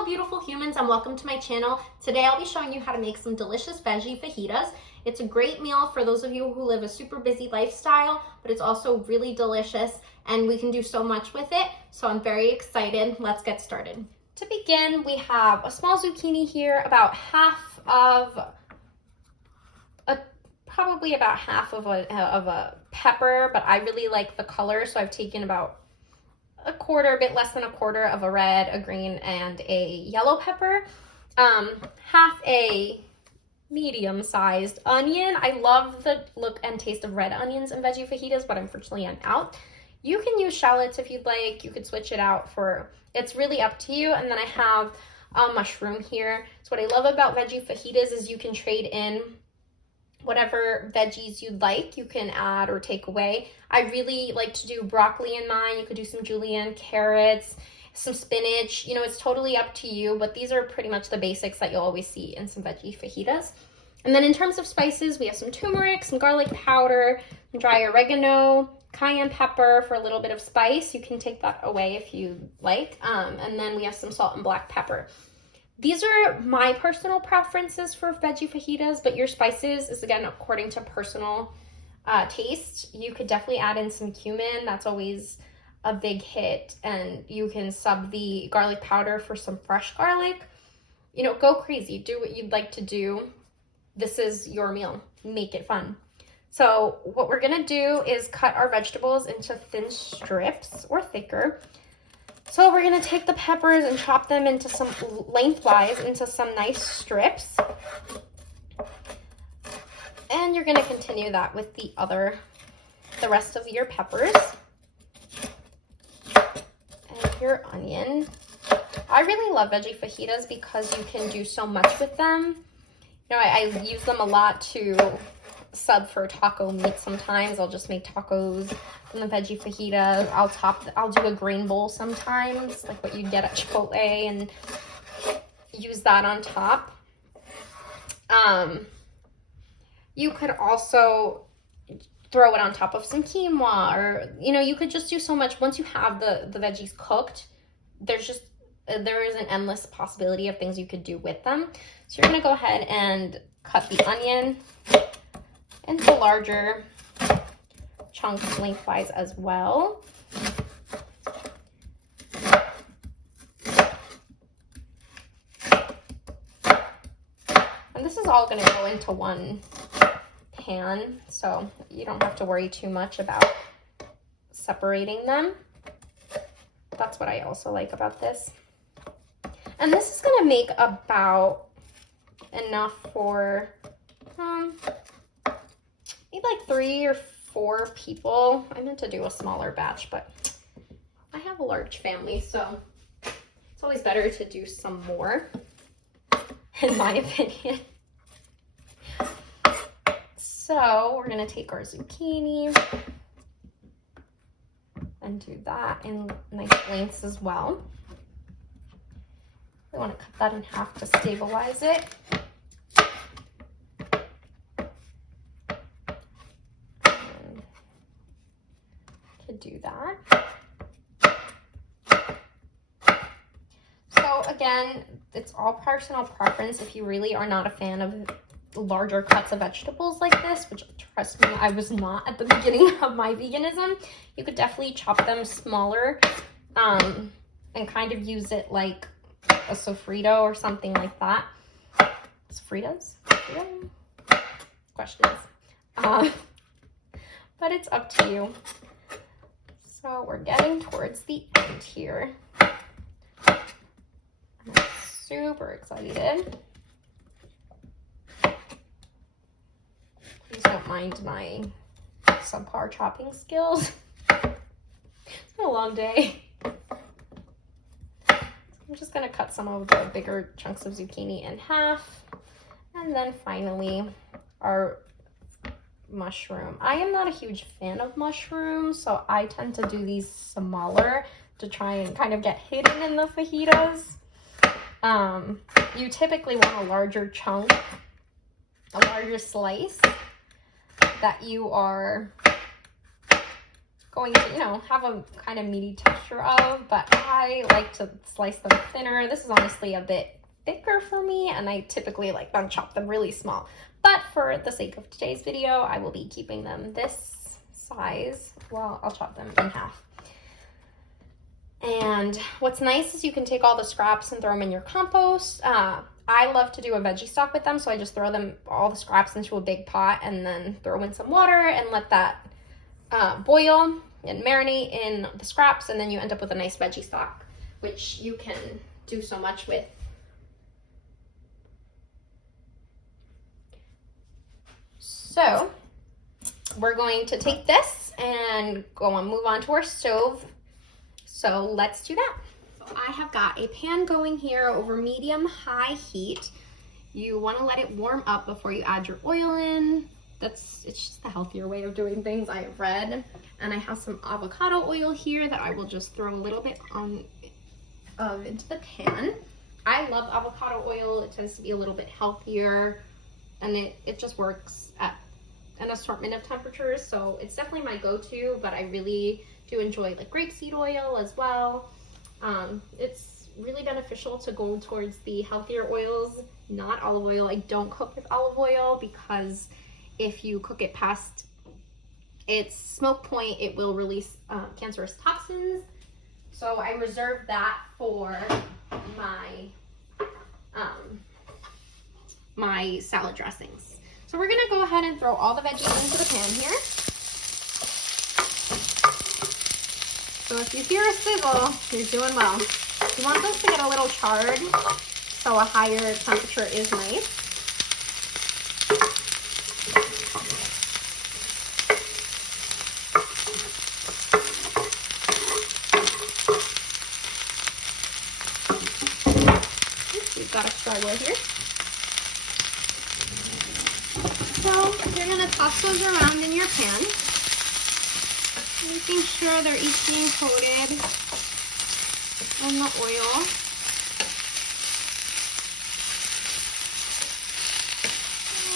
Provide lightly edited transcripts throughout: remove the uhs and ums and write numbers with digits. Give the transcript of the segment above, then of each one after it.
Hello beautiful humans and welcome to my channel. Today I'll be showing you how to make some delicious veggie fajitas. It's a great meal for those of you who live a super busy lifestyle, but it's also really delicious and we can do so much with it. So I'm very excited. Let's get started. To begin, we have a small zucchini here, about probably about half of a pepper, but I really like the color, so I've taken about a bit less than a quarter of a red, a green, and a yellow pepper. Half a medium-sized onion. I love the look and taste of red onions in veggie fajitas, but unfortunately I'm out. You can use shallots if you'd like. You could switch it out it's really up to you. And then I have a mushroom here. So what I love about veggie fajitas is you can trade in whatever veggies you'd like, you can add or take away. I really like to do broccoli in mine. You could do some julienne, carrots, some spinach. You know, it's totally up to you, but these are pretty much the basics that you'll always see in some veggie fajitas. And then in terms of spices, we have some turmeric, some garlic powder, some dry oregano, cayenne pepper for a little bit of spice. You can take that away if you like. And then we have some salt and black pepper. These are my personal preferences for veggie fajitas, but your spices is, again, according to personal taste. You could definitely add in some cumin. That's always a big hit. And you can sub the garlic powder for some fresh garlic. You know, go crazy. Do what you'd like to do. This is your meal. Make it fun. So what we're going to do is cut our vegetables into thin strips or thicker. So we're going to take the peppers and chop them into some lengthwise into some nice strips. And you're going to continue that with the rest of your peppers. And your onion. I really love veggie fajitas because you can do so much with them. You know, I use them a lot to sub for taco meat sometimes. I'll just make tacos from the veggie fajitas. I'll do a grain bowl sometimes, like what you'd get at Chipotle, and use that on top. You could also throw it on top of some quinoa, or, you know, you could just do so much. Once you have the veggies cooked, there is an endless possibility of things you could do with them. So you're going to go ahead and cut the onion into larger chunks lengthwise as well. And this is all going to go into one pan, so you don't have to worry too much about separating them. That's what I also like about this. And this is going to make about enough for maybe like 3 or 4 people. I meant to do a smaller batch, but I have a large family, so it's always better to do some more, in my opinion. So we're going to take our zucchini and do that in nice lengths as well. We want to cut that in half to stabilize it. And could do that. So again, it's all personal preference. If you really are not a fan of larger cuts of vegetables like this, which, trust me, I was not at the beginning of my veganism, you could definitely chop them smaller and kind of use it like a sofrito or something like that. Sofritos? Questions. But it's up to you. So we're getting towards the end here. I'm super excited. Please don't mind my subpar chopping skills. It's been a long day. I'm just going to cut some of the bigger chunks of zucchini in half. And then finally, our mushroom. I am not a huge fan of mushrooms, so I tend to do these smaller to try and kind of get hidden in the fajitas. You typically want a larger chunk, a larger slice that you are going to, you know, have a kind of meaty texture of, but I like to slice them thinner. This is honestly a bit thicker for me, and I typically like them chop them really small. But for the sake of today's video, I will be keeping them this size. Well, I'll chop them in half. And what's nice is you can take all the scraps and throw them in your compost. I love to do a veggie stock with them, so I just throw them, all the scraps, into a big pot and then throw in some water and let that boil and marinate in the scraps, and then you end up with a nice veggie stock, which you can do so much with. So we're going to take this and move on to our stove. So let's do that. So I have got a pan going here over medium-high heat. You want to let it warm up before you add your oil in. It's just the healthier way of doing things, I have read. And I have some avocado oil here that I will just throw a little bit into the pan. I love avocado oil. It tends to be a little bit healthier, and it just works at an assortment of temperatures. So it's definitely my go-to, but I really do enjoy like grapeseed oil as well. It's really beneficial to go towards the healthier oils, not olive oil. I don't cook with olive oil because if you cook it past its smoke point, it will release cancerous toxins. So I reserve that for my salad dressings. So we're gonna go ahead and throw all the veggies into the pan here. So if you hear a sizzle, you're doing well. You want those to get a little charred, so a higher temperature is nice. Oops, we've got a starboard here. So you're going to toss those around in your pan, making sure they're each being coated in the oil.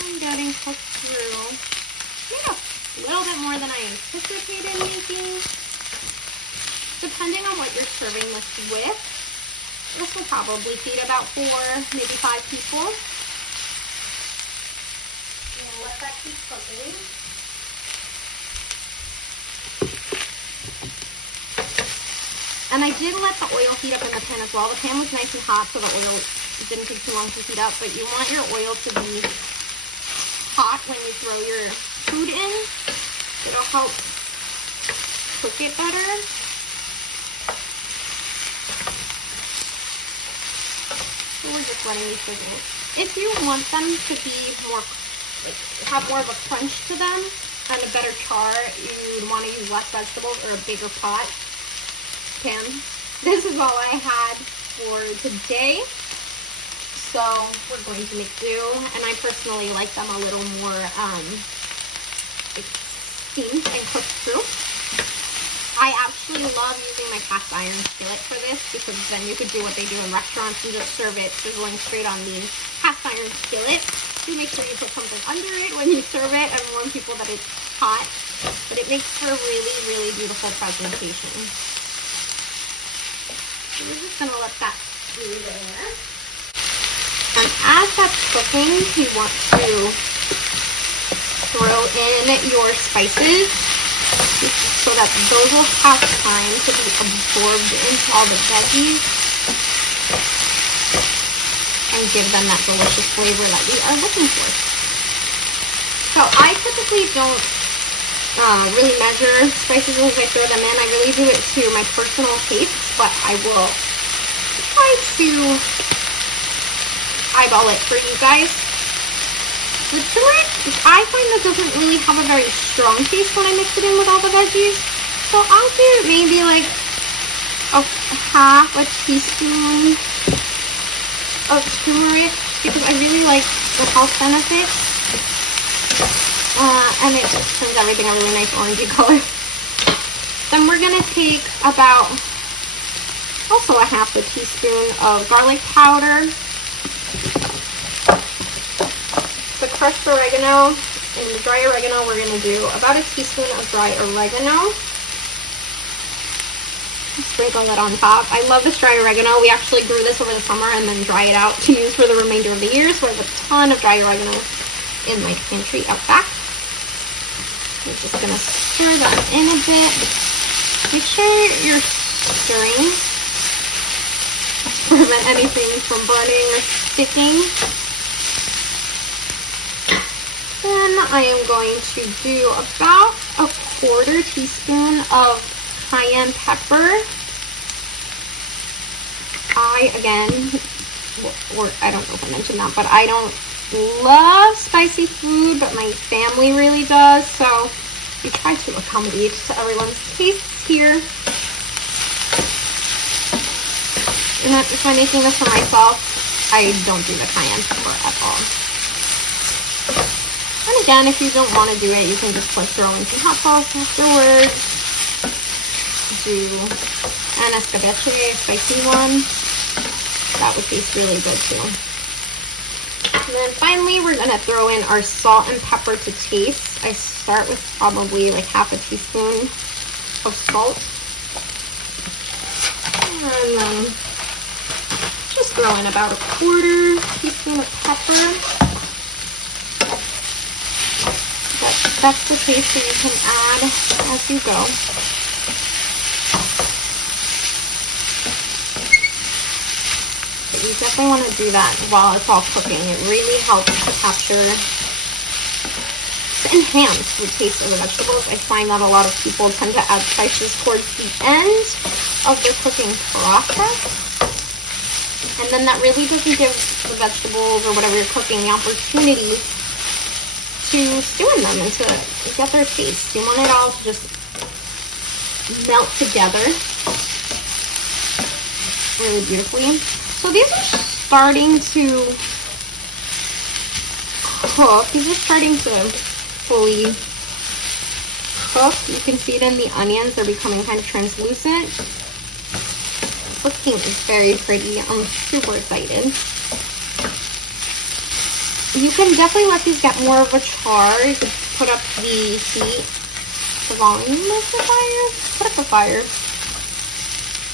And getting cooked through. Yeah, a little bit more than I anticipated making. Depending on what you're serving this with, this will probably feed about 4, maybe 5 people. Let that keep cooking. And I did let the oil heat up in the pan as well. The pan was nice and hot, so the oil didn't take too long to heat up. But you want your oil to be hot when you throw your food in. It'll help cook it better. So we're just letting these sizzle. If you want them to be more have more of a crunch to them and a better char, you'd want to use less vegetables or a bigger pan. This is all I had for today, so we're going to make do. And I personally like them a little more steamed and cooked through. I actually love using my cast iron skillet for this, because then you could do what they do in restaurants and just serve it sizzling straight on the cast iron skillet. Do make sure you put something under it when you serve it and warn people that it's hot, but it makes for a really, really beautiful presentation. So we're just gonna let that stew there. And as that's cooking, you want to throw in your spices so that those will have time to be absorbed into all the veggies and give them that delicious flavor that we are looking for. So I typically don't really measure spices as I throw them in. I really do it to my personal taste, but I will try to eyeball it for you guys. The turmeric, I find that doesn't really have a very strong taste when I mix it in with all the veggies. So I'll do maybe like a half a teaspoon of turmeric, because I really like the health benefits. And it just turns everything a really nice orangey color. Then we're going to take about also a half a teaspoon of garlic powder. The crushed oregano and the dry oregano, we're going to do about a teaspoon of dry oregano. Sprinkle it on top. I love this dry oregano. We actually grew this over the summer and then dry it out to use for the remainder of the year. So I have a ton of dry oregano in my pantry out back. We're just gonna stir that in a bit. Make sure you're stirring to prevent anything from burning or sticking. Then I am going to do about a 1/4 teaspoon of cayenne pepper. I don't know if I mentioned that, but I don't love spicy food, but my family really does, so we try to accommodate to everyone's tastes here. And if I'm making this for myself, I don't do the cayenne pepper at all. And again, if you don't want to do it, you can just like throw in some hot sauce afterwards. Do an escabeche, a spicy one. That would taste really good too. And then finally, we're gonna throw in our salt and pepper to taste. I start with probably like 1/2 teaspoon of salt. And then just throw in about a 1/4 teaspoon of pepper. That's the taste that you can add as you go. But you definitely want to do that while it's all cooking. It really helps to capture, to enhance the taste of the vegetables. I find that a lot of people tend to add spices towards the end of their cooking process. And then that really doesn't give the vegetables or whatever you're cooking the opportunity to stew in them and to get their taste. You want it all to just melt together really beautifully. So these are starting to cook. These are starting to fully cook. You can see it in the onions. They're becoming kind of translucent. It's looking very pretty. I'm super excited. You can definitely let these get more of a char. You could put up the heat, the volume of the fire, put up a fire.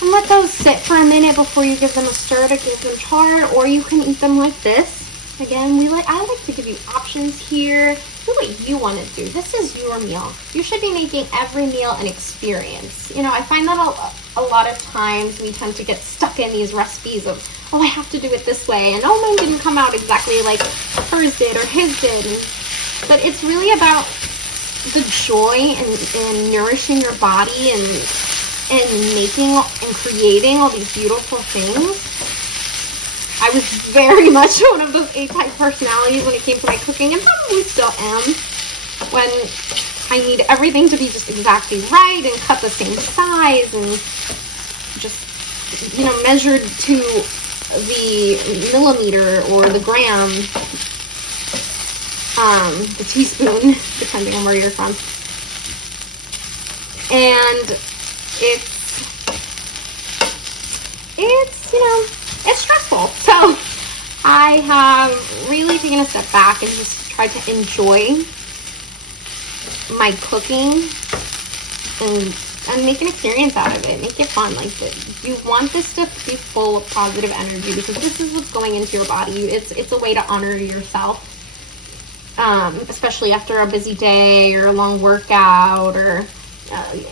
And let those sit for a minute before you give them a stir to give them char, or you can eat them like this. Again, I like to give you options here. Do what you want to do. This is your meal. You should be making every meal an experience. You know, I find that a lot of times we tend to get stuck in these recipes of, oh, I have to do it this way, and oh, mine didn't come out exactly like hers did or his did. But it's really about the joy in nourishing your body and making and creating all these beautiful things. I was very much one of those A-type personalities when it came to my cooking, and probably still am, when I need everything to be just exactly right and cut the same size and just, you know, measured to the millimeter or the gram, the teaspoon, depending on where you're from. And it's, you know, it's stressful. So I have really taken a step back and just tried to enjoy my cooking and make an experience out of it. Make it fun. Like, you want this stuff to be full of positive energy, because this is what's going into your body. It's a way to honor yourself, especially after a busy day or a long workout or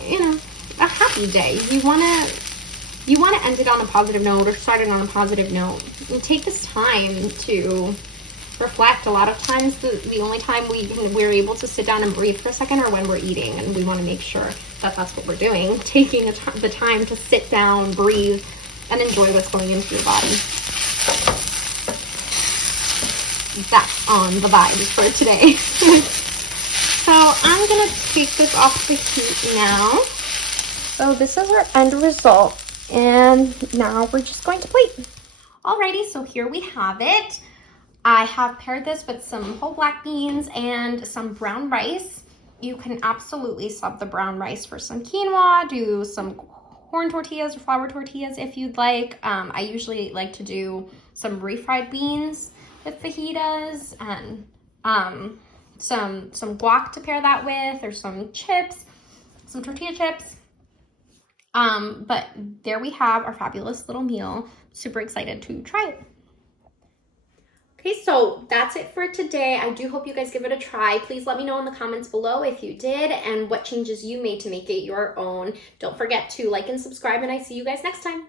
you know, a happy day. You want to end it on a positive note or start it on a positive note. And take this time to reflect. A lot of times the only time we're able to sit down and breathe for a second are when we're eating, and we want to make sure that that's what we're doing, taking the time to sit down, breathe, and enjoy what's going into your body. That's on the vibe for today. So I'm gonna take this off the heat now. So this is our end result, and now we're just going to plate. Alrighty, so here we have it. I have paired this with some whole black beans and some brown rice. You can absolutely sub the brown rice for some quinoa, do some corn tortillas or flour tortillas if you'd like. I usually like to do some refried beans with fajitas and some guac to pair that with, or some chips, some tortilla chips. But there we have our fabulous little meal. Super excited to try it. Okay, so that's it for today. I do hope you guys give it a try. Please let me know in the comments below if you did and what changes you made to make it your own. Don't forget to like and subscribe, and I see you guys next time.